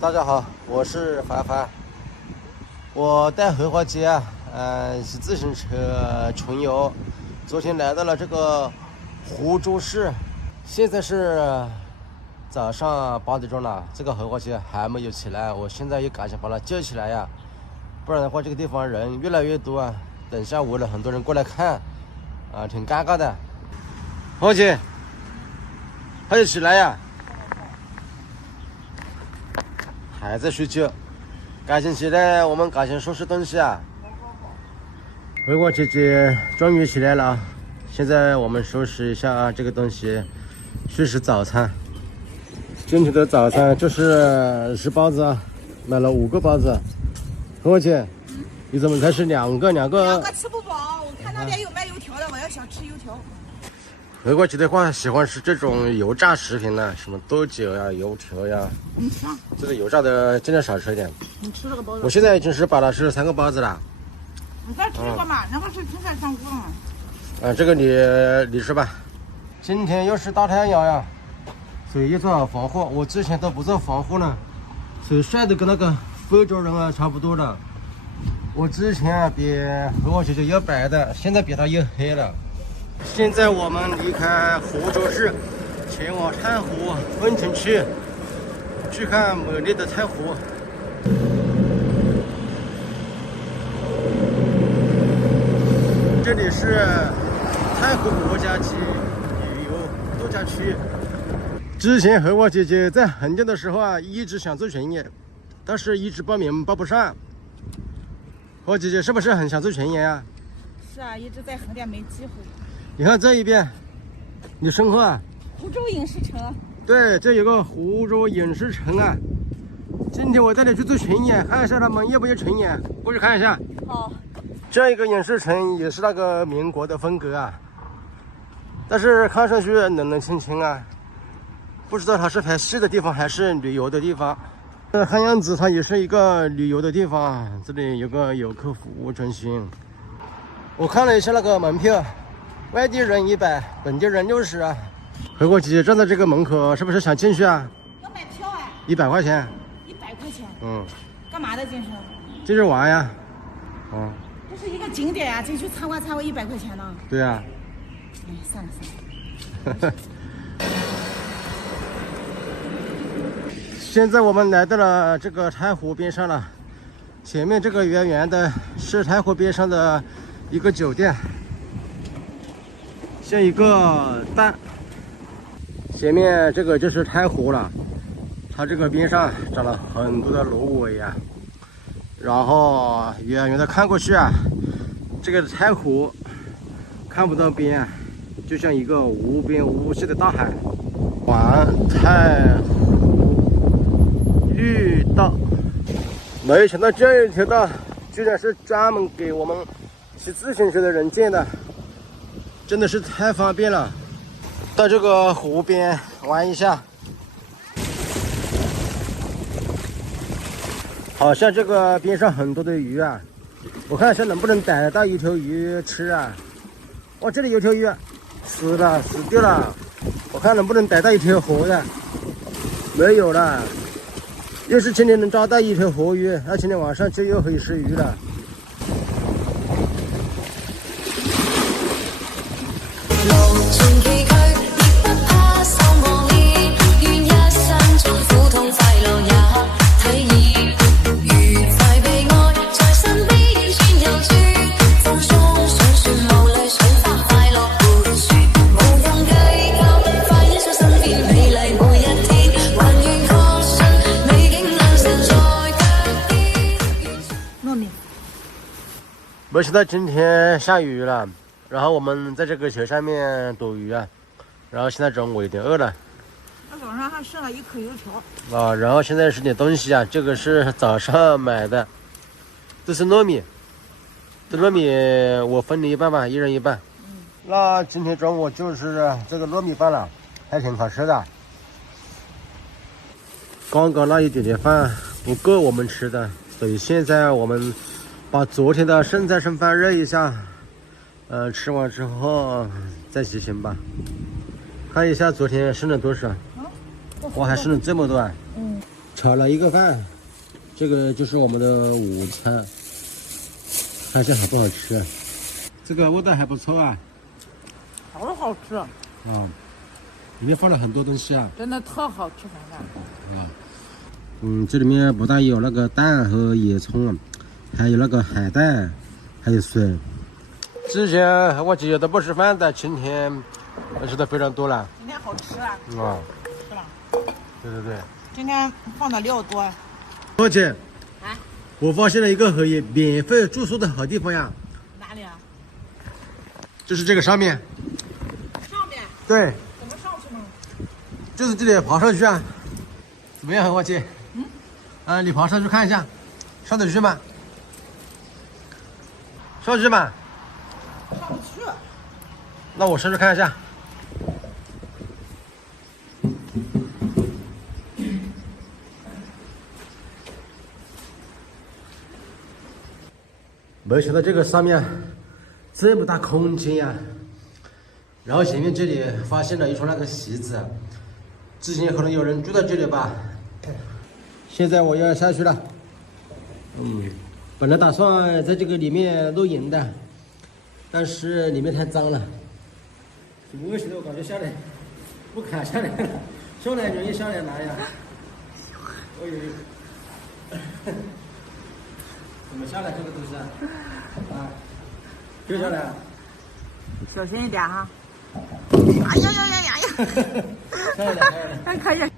大家好，我是凡凡。我带荷花姐骑自行车春游，昨天来到了这个湖州市，现在是早上8点钟了，这个荷花姐还没有起来，我现在也赶紧把她叫起来呀，不然的话这个地方人越来越多啊，等下围了很多人过来看挺尴尬的。荷花姐，快点起来呀！还在睡觉，赶紧起来，我们赶紧收拾东西啊！荷花姐姐终于起来了，现在我们收拾一下这个东西，去吃早餐。今天的早餐就是吃包子买了5个包子。荷花姐，你怎么才吃两个吃不饱，我看那边有卖油条的，我要想吃油条。荷花姐的话喜欢吃这种油炸食品呢，什么豆角呀、油条呀。你吃啊？这个油炸的尽量少吃一点。你吃这个包子。我现在已经是把它吃3个包子了。你再吃一个嘛，那个是青菜香菇嘛。这个你吃吧。今天又是大太阳呀，所以要做好防护。我之前都不做防护呢，所以晒得跟那个非洲人差不多了。我之前比荷花姐姐要白的，现在比她又黑了。现在我们离开湖州市，前往太湖温泉区，去看美丽的太湖。这里是太湖国家级旅游度假区。之前荷花姐姐在横店的时候一直想做全野，但是一直报名报不上。荷花姐姐是不是很想做全野啊？是啊，一直在横店没机会。你看这一边，你身后湖州影视城。对，这有个湖州影视城啊。今天我带你去做全野，看一下他们要不要全野，过去看一下。好。这一个影视城也是那个民国的风格啊，但是看上去冷冷清清啊，不知道它是拍戏的地方还是旅游的地方。看样子它也是一个旅游的地方。这里有个游客服务中心。我看了一下那个门票，外地人100，本地人60啊。荷花姐姐站在这个门口，是不是想进去啊？要买票100块钱。100块钱。嗯。干嘛的进去？进去玩呀。这是一个景点呀，进去参观才会100块钱呢。对呀。哎，算了。现在我们来到了这个太湖边上了，前面这个圆圆的是太湖边上的一个酒店，像一个蛋。前面这个就是太湖了，它这个边上长了很多的芦苇啊，然后远远的看过去这个太湖看不到边就像一个无边无际的大海。环太湖绿道，没想到这一条道居然是专门给我们骑自行车的人建的，真的是太方便了。到这个湖边玩一下，好像这个边上很多的鱼我看一下能不能逮到一条鱼吃哇，这里有条鱼死掉了，我看能不能逮到一条活的，没有了。要是今天能抓到一条活鱼，那今天晚上就又可以吃鱼了。没想到今天下雨了，然后我们在这个球上面躲鱼然后现在中午有点饿了。我早上还剩了1颗油条然后现在是点东西这个是早上买的，这是糯米，这糯米我分你一半吧，一人一半。那今天中午就是这个糯米饭了，还挺好吃的。刚刚那一点点饭不够我们吃的，所以现在我们把昨天的剩菜剩饭热一下，吃完之后再洗行吧。看一下昨天剩了多少，我还剩了这么多炒了一个饭，这个就是我们的午餐，看一下好不好吃。这个味道还不错啊，好好吃，啊，里面放了很多东西啊，真的特好吃饭饭。啊，这里面不但有那个蛋和野葱，还有那个海带，还有水。之前我姐都不吃饭的，今天吃的非常多了。今天好吃啊，啊，是吧？对对对。今天放的料多。我姐，啊？我发现了一个可以免费住宿的好地方呀。哪里啊？就是这个上面。上面？对。怎么上去呢？就是这里爬上去啊。怎么样，我姐？你爬上去看一下，上得去吗？上去吗？上不去。那我上去看一下。没想到这个上面这么大空间呀！然后前面这里发现了一双那个席子，之前可能有人住在这里吧。现在我要下去了。本来打算在这个里面露营的，但是里面太脏了。怎么回事？我感觉下来不敢下来了，上来容易下来难呀。哎呦，怎么下来这个东西啊？就下来。小心一点哈。哎呀呀呀呀呀！下来了，还可以。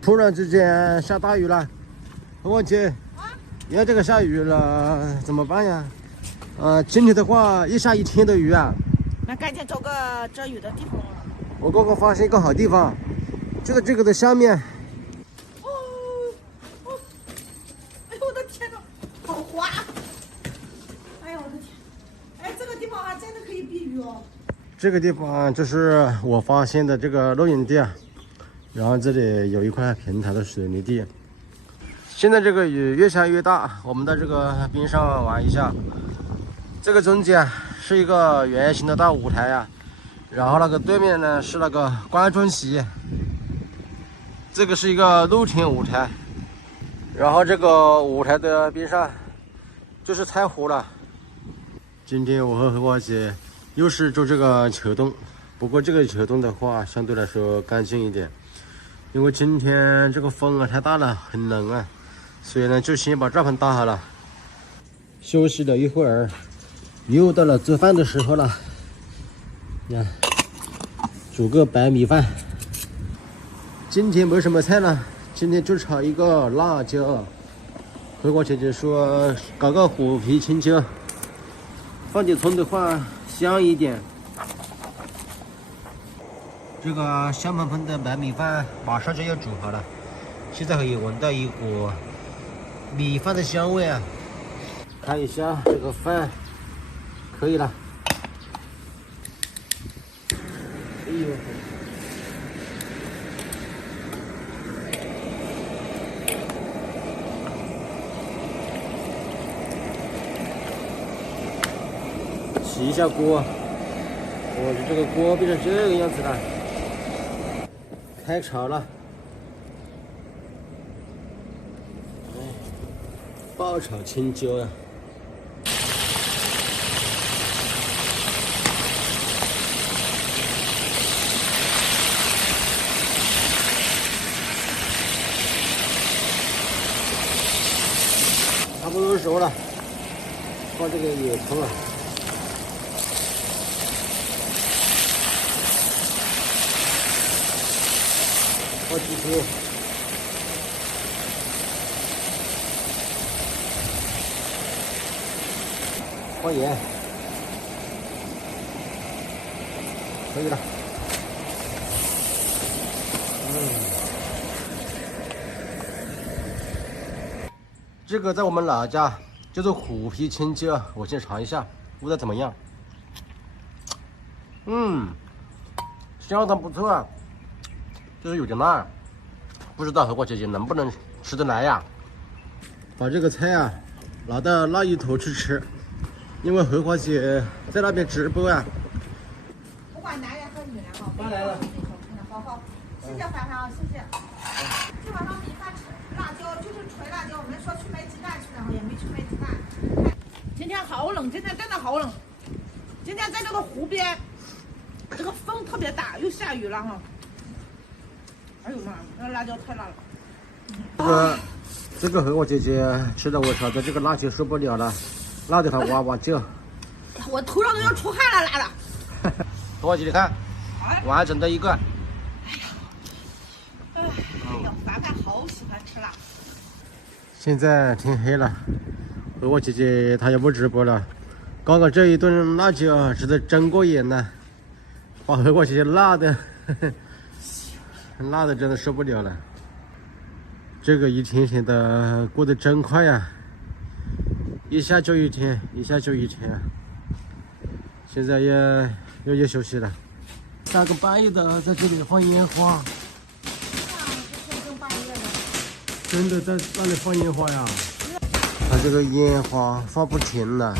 突然之间下大雨了，我姐，你看这个下雨了怎么办呀？今天的话一下一天的雨啊。那赶紧找个遮雨的地方。我刚刚发现一个好地方，就在这个的下面。哎呦我的天哪，好滑！哎呀我的天！哎，这个地方还真的可以避雨哦。这个地方就是我发现的这个露营地啊，然后这里有一块平坦的水泥地。现在这个雨越下越大，我们到这个边上玩一下。这个中间是一个圆形的大舞台啊，然后那个对面呢是那个观众席。这个是一个露天舞台，然后这个舞台的边上就是菜湖了。今天我和我姐又是做这个球洞，不过这个球洞的话相对来说干净一点，因为今天这个风啊太大了，很冷啊，所以呢就先把帐篷搭好了。休息了一会儿，又到了做饭的时候了。你看，煮个白米饭。今天没什么菜了，今天就炒一个辣椒。和我姐姐说搞个虎皮青椒，放点葱的话香一点。这个香喷喷的白米饭马上就要煮好了，现在可以闻到一股米饭的香味啊！看一下这个饭，可以了。哎呦！洗一下锅。我的这个锅变成这个样子了，开炒了。爆炒青椒呀！差不多熟了，放这个野葱啊。放鸡腿，放盐，可以了。这个在我们老家叫做虎皮青椒，我先尝一下，味道怎么样？相当不错啊。就是有点辣，不知道和我姐姐能不能吃得来呀？把这个菜啊拿到那一头去吃，因为荷花姐在那边直播啊。不管男人和女人哈，来了，好好，谢谢谢凡凡啊，谢谢。今晚上米饭吃辣椒，就是纯辣椒。我们说去买鸡蛋去，然后也没去买鸡蛋。今天好冷，今天真的好冷。今天在这个湖边，这个风特别大，又下雨了哈。哎呦妈，那辣椒太辣了。这个和我姐姐吃的，我操的这个辣椒受不了了，辣得她哇哇叫。我头上都要出汗了，辣的。我姐姐看，完整的一个。哎呀，凡凡好喜欢吃辣。现在天黑了，和我姐姐她也不直播了。刚刚这一顿辣椒吃的真过瘾呢，把和我姐姐辣的，辣的真的受不了了。这个一天天的过得真快呀，一下就一天，一下就一天。现在也休息了。3更半夜的在这里放烟花，真的在那里放烟花呀！它这个烟花放不停了。